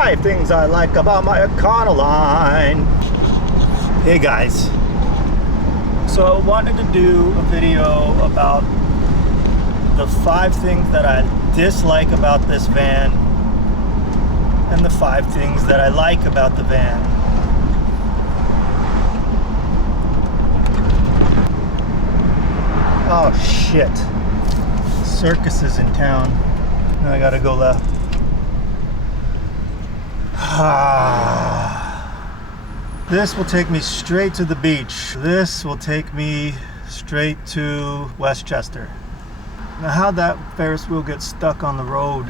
5 things I like about my Econoline. Hey guys, so I wanted to do a video about the 5 things that I dislike about this van and the 5 things that I like about the van. Oh shit, circus is in town. Now I gotta go left. This will take me straight to the beach. This will take me straight to Westchester. Now how'd that Ferris wheel get stuck on the road?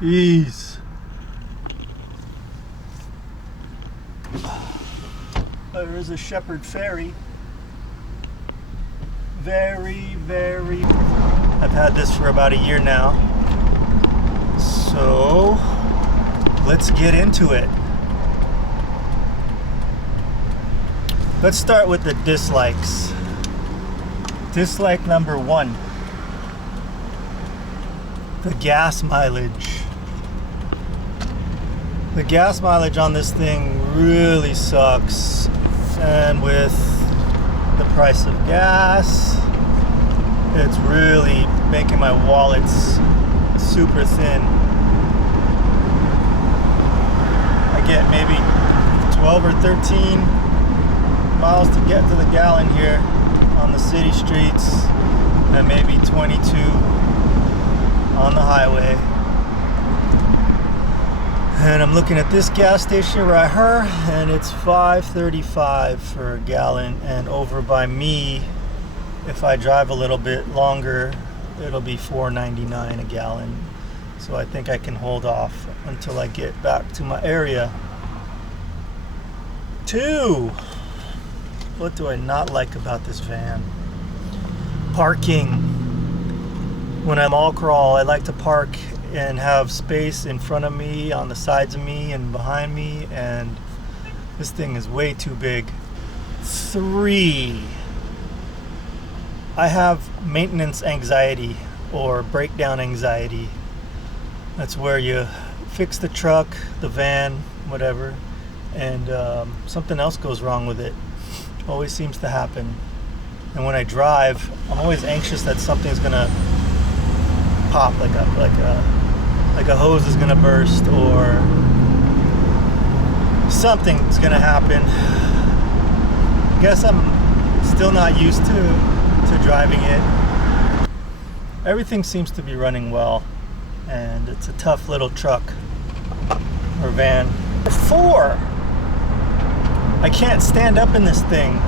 Jeez. There is a Shepherd Ferry. Very. I've had this for about a year now. So let's get into it. Let's start with the dislikes. Dislike number 1. The gas mileage. The gas mileage on this thing really sucks. And with the price of gas, it's really making my wallets super thin. I get maybe 12 or 13 miles to get to the gallon here on the city streets, and maybe 22 on the highway. And I'm looking at this gas station right here, and it's $5.35 for a gallon, and over by me, if I drive a little bit longer, it'll be $4.99 a gallon. So I think I can hold off until I get back to my area. 2. What do I not like about this van? Parking. When I'm all crawl, I like to park and have space in front of me, on the sides of me, and behind me, and this thing is way too big. 3. I have maintenance anxiety or breakdown anxiety. That's where you fix the truck, the van, whatever, and something else goes wrong with it. Always seems to happen. And when I drive, I'm always anxious that something's gonna pop, like a hose is gonna burst, or something's gonna happen. I guess I'm still not used to driving it. Everything seems to be running well, and it's a tough little truck or van. 4. I can't stand up in this thing.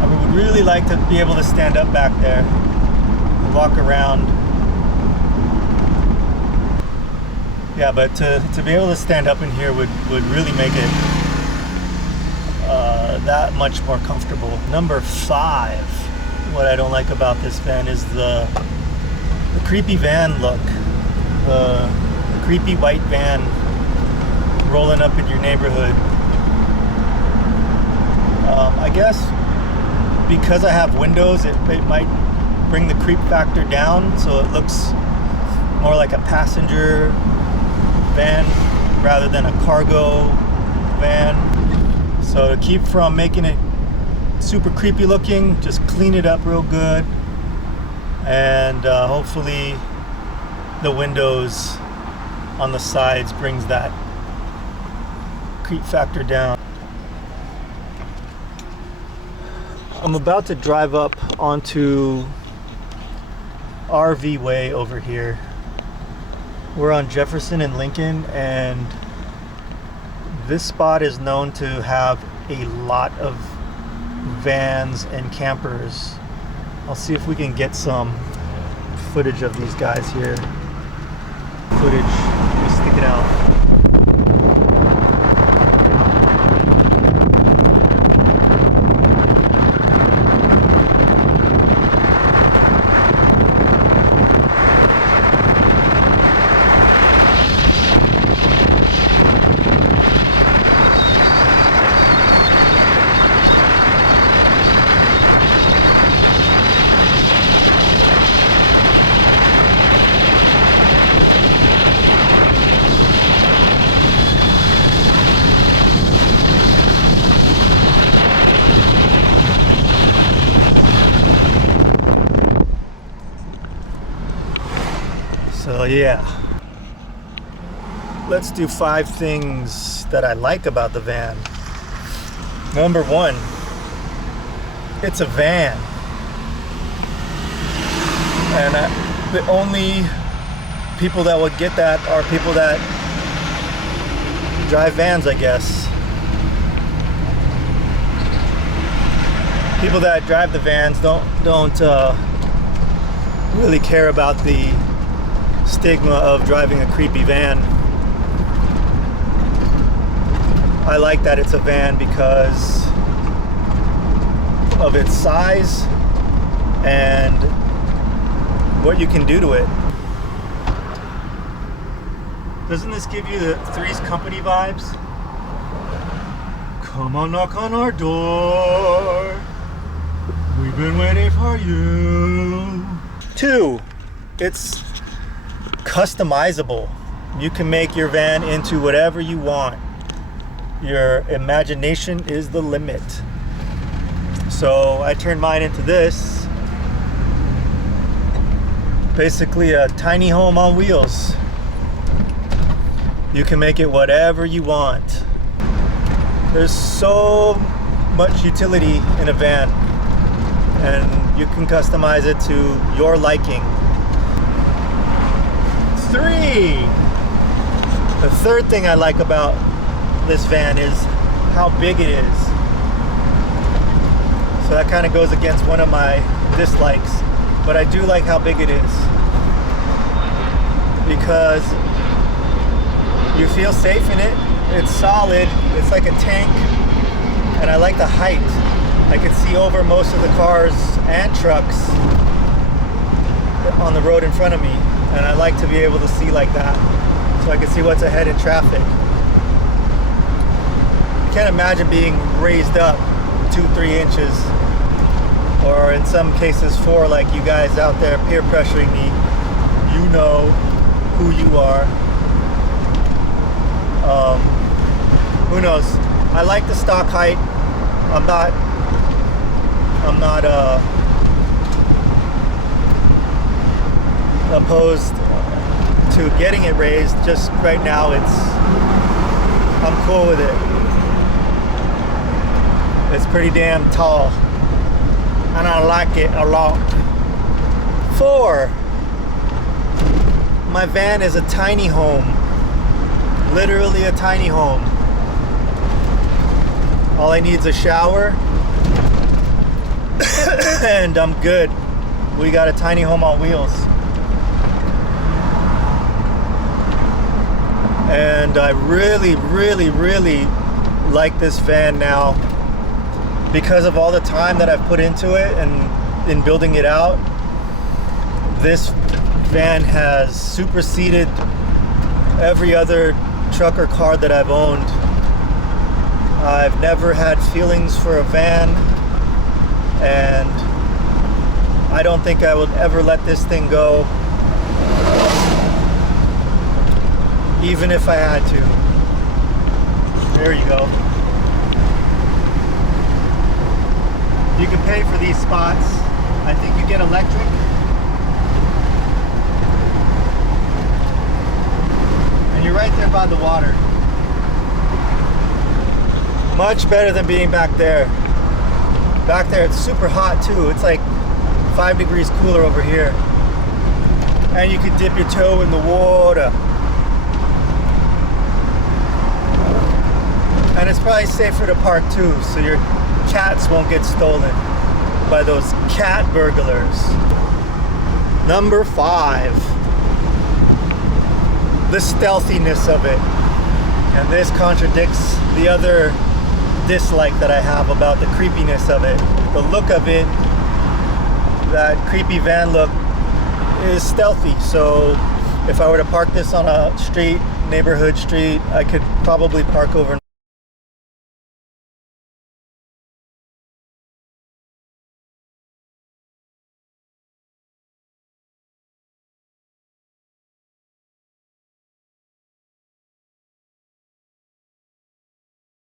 I would really like to be able to stand up back there and walk around. Yeah, but to be able to stand up in here would really make it that much more comfortable. Number 5, what I don't like about this van is the creepy van look. The creepy white van rolling up in your neighborhood. I guess because I have windows, it might bring the creep factor down, so it looks more like a passenger van rather than a cargo van. So to keep from making it super creepy looking, just clean it up real good, and hopefully the windows on the sides brings that creep factor down. I'm about to drive up onto RV Way over here. We're on Jefferson and Lincoln, and this spot is known to have a lot of vans and campers. I'll see if we can get some footage of these guys here. Footage, let me stick it out. So yeah, let's do 5 things that I like about the van. Number 1, it's a van. And the only people that would get that are people that drive vans, I guess. People that drive the vans don't really care about the stigma of driving a creepy van. I like that it's a van because of its size and what you can do to it. Doesn't this give you the Three's Company vibes? Come on, knock on our door. We've been waiting for you. 2, it's customizable. You can make your van into whatever you want. Your imagination is the limit. So I turned mine into this. Basically a tiny home on wheels. You can make it whatever you want. There's so much utility in a van, and you can customize it to your liking. 3, the third thing I like about this van is how big it is. So that kind of goes against one of my dislikes, but I do like how big it is because you feel safe in it. It's solid. It's like a tank, and I like the height. I can see over most of the cars and trucks on the road in front of me, and I like to be able to see like that so I can see what's ahead in traffic. I can't imagine being raised up 2-3 inches, or in some cases 4, like you guys out there peer pressuring me. You know who you are. Who knows? I like the stock height. I'm not opposed to getting it raised. Just right now, I'm cool with it. It's pretty damn tall, and I like it a lot. 4, my van is a tiny home. Literally a tiny home. All I need is a shower and I'm good. We got a tiny home on wheels. And I really, really, really like this van now because of all the time that I've put into it and in building it out. This van has superseded every other truck or car that I've owned. I've never had feelings for a van, and I don't think I would ever let this thing go, even if I had to. There you go. You can pay for these spots. I think you get electric. And you're right there by the water. Much better than being back there. Back there it's super hot too. It's like 5 degrees cooler over here. And you can dip your toe in the water. And it's probably safer to park too, so your cats won't get stolen by those cat burglars. Number 5. The stealthiness of it. And this contradicts the other dislike that I have about the creepiness of it. The look of it, that creepy van look, is stealthy. So if I were to park this on a street, neighborhood street, I could probably park over